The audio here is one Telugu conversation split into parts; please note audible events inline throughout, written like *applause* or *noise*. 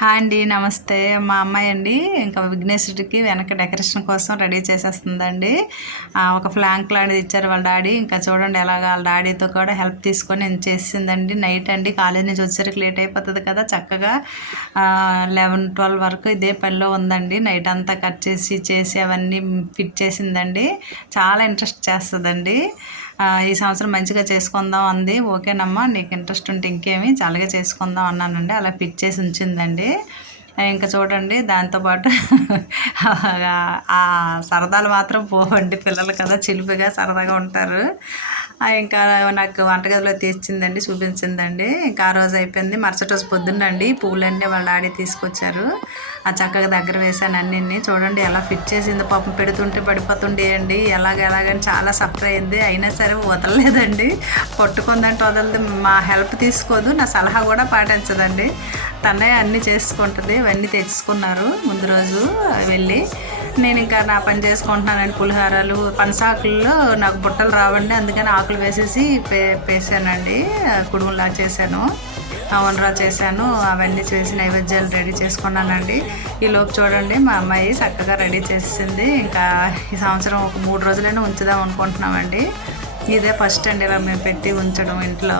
హాయ్ అండి నమస్తే. మా అమ్మాయి అండి ఇంకా విఘ్నేశ్వరుడికి వెనక డెకరేషన్ కోసం రెడీ చేసేస్తుందండి. ఒక ఫ్లాంక్ లాంటిది ఇచ్చారు వాళ్ళ డాడీ. ఇంకా చూడండి ఎలాగ వాళ్ళ డాడీతో కూడా హెల్ప్ తీసుకొని నేను చేసిందండి. నైట్ అండి కాలేజ్ నుంచి వచ్చేసరికి లేట్ అయిపోతుంది కదా చక్కగా లెవెన్ ట్వెల్వ్ వరకు ఇదే పనిలో ఉందండి. నైట్ అంతా కట్ చేసి చేసి అవన్నీ ఫిట్ చేసిందండి. చాలా ఇంట్రెస్ట్ చేస్తుందండి. ఈ సంవత్సరం మంచిగా చేసుకుందాం అంది. ఓకేనమ్మా నీకు ఇంట్రెస్ట్ ఉంటే ఇంకేమి చాలాగా చేసుకుందాం అన్నానండి. అలా ఫిట్ చేసి ఉంచిందండి. ఇంకా చూడండి దాంతోపాటు *laughs* ఆ సరదాలు మాత్రం పోవండి పిల్లలు కదా చిలిపిగా సరదాగా ఉంటారు. ఇంకా నాకు వంటగదిలో తీర్చిందండి చూపించిందండి. ఇంకా ఆ రోజు అయిపోయింది. మరుసటి రోజు పొద్దున్నండి పూలన్నీ వాళ్ళ ఆడి తీసుకొచ్చారు. ఆ చక్కగా దగ్గర వేసాను అన్నీ చూడండి ఎలా ఫిట్ చేసింది. పాపం పెడుతుంటే పడిపోతుండే అండి. ఎలాగ ఎలాగని చాలా సఫర్ అయింది అయినా సరే వదలలేదండి. పట్టుకుందంటే వదలదు. మా హెల్ప్ తీసుకోదు. నా సలహా కూడా పాటించదండి. తనే అన్నీ చేసుకుంటుంది. ఇవన్నీ తెచ్చుకున్నారు. ముందు రోజు వెళ్ళి నేను ఇంకా నా పని చేసుకుంటున్నానండి. పులిహారాలు పనసాకుల్లో నాకు బుట్టలు రావండి. అందుకని ఆకులు వేసేసి పే పేసానండి. కుడుములా చేశాను. వండరా చేశాను. అవన్నీ చేసి నైవేద్యాలు రెడీ చేసుకున్నానండి. ఈ లోపు చూడండి మా అమ్మాయి చక్కగా రెడీ చేసింది. ఇంకా ఈ సంవత్సరం ఒక మూడు రోజులైనా ఉంచుదాం అనుకుంటున్నామండి. ఇదే ఫస్ట్ అండి ఇలా మేము పెట్టి ఉంచడం ఇంట్లో.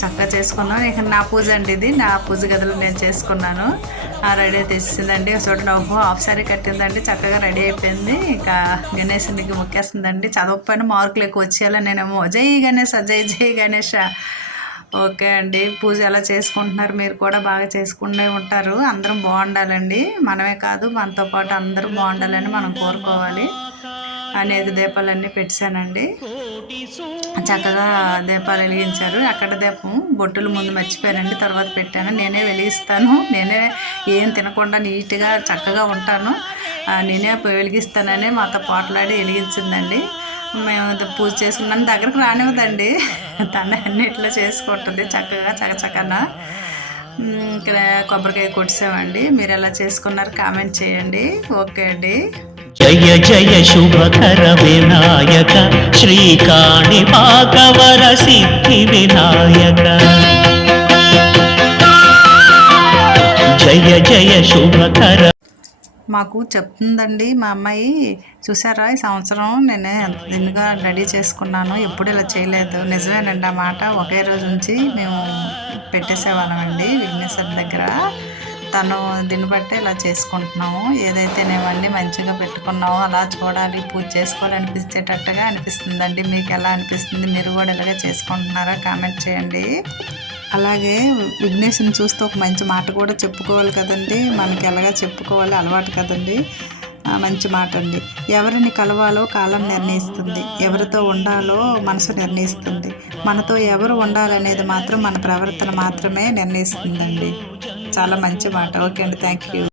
చక్కగా చేసుకున్నాం. ఇక నా పూజ అండి ఇది. నా పూజ గదిలో నేను చేసుకున్నాను. ఆ రెడీ తెచ్చిందండి చూడండి ఓహో హాఫ్ సారీ కట్టిందండి. చక్కగా రెడీ అయిపోయింది. ఇంకా గణేశునికి మొక్కేస్తుందండి. చదవకపోయినా మార్కులు ఎక్కువ వచ్చేయాలని నేనేమో జై గణేష్ జై జై గణేష్ ఓకే అండి. పూజ ఎలా చేసుకుంటున్నారు? మీరు కూడా బాగా చేసుకుంటూ ఉంటారు. అందరం బాగుండాలండి. మనమే కాదు మనతో పాటు అందరూ బాగుండాలని మనం కోరుకోవాలి. అనేది దీపాలన్నీ పెట్టానండి. చక్కగా దీపాలు వెలిగించారు. అక్కడ దీపం బొట్టులు ముందు మర్చిపోయానండి. తర్వాత పెట్టాను. నేనే వెలిగిస్తాను. నేనే ఏం తినకుండా నీట్గా చక్కగా ఉంటాను. నేనే వెలిగిస్తానని మాతో పోట్లాడి వెలిగించిందండి. మేము పూజ చేసుకున్నాను దగ్గరకు రానివ్వదండి. తన అన్నిట్లో చేసుకుంటుంది. చక్కగా చకచకన. ఇక్కడ కొబ్బరికాయ కొట్టామండి మీరు ఎలా చేసుకున్నారు కామెంట్ చేయండి. ఓకే అండి. జయ జయ శుభకర వినాయక శ్రీకాణి పాకవర సిద్ధి వినాయక. జయ జయ శుభకర మాకు చెప్తుందండి మా అమ్మాయి చూసారా ఈ సంవత్సరం నేను ఎంత దిన్నుగా రెడీ చేసుకున్నాను? ఎప్పుడు ఇలా చేయలేదు. నిజమేనండి ఆ మాట ఒకే రోజు నుంచి మేము పెట్టేసేవాళ్ళమండి విఘ్నేశ్వర్ దగ్గర. తను దీన్ని బట్టే ఇలా చేసుకుంటున్నాము. ఏదైతేనేమండి మంచిగా పెట్టుకున్నామో అలా చూడాలి పూజ చేసుకోవాలనిపించేటట్టుగా అనిపిస్తుందండి. మీకు ఎలా అనిపిస్తుంది? మీరు కూడా ఇలాగే చేసుకుంటున్నారా? కామెంట్ చేయండి. అలాగే విఘ్నేష్ని చూస్తే ఒక మంచి మాట కూడా చెప్పుకోవాలి కదండి. మనకి ఎలాగా చెప్పుకోవాలి అలవాటు కదండి. మంచి మాట అండి. ఎవరిని కలవాలో కాలం నిర్ణయిస్తుంది. ఎవరితో ఉండాలో మనసు నిర్ణయిస్తుంది. మనతో ఎవరు ఉండాలనేది మాత్రం మన ప్రవర్తన మాత్రమే నిర్ణయిస్తుందండి. చాలా మంచి మాట. ఓకే అండి. Thank you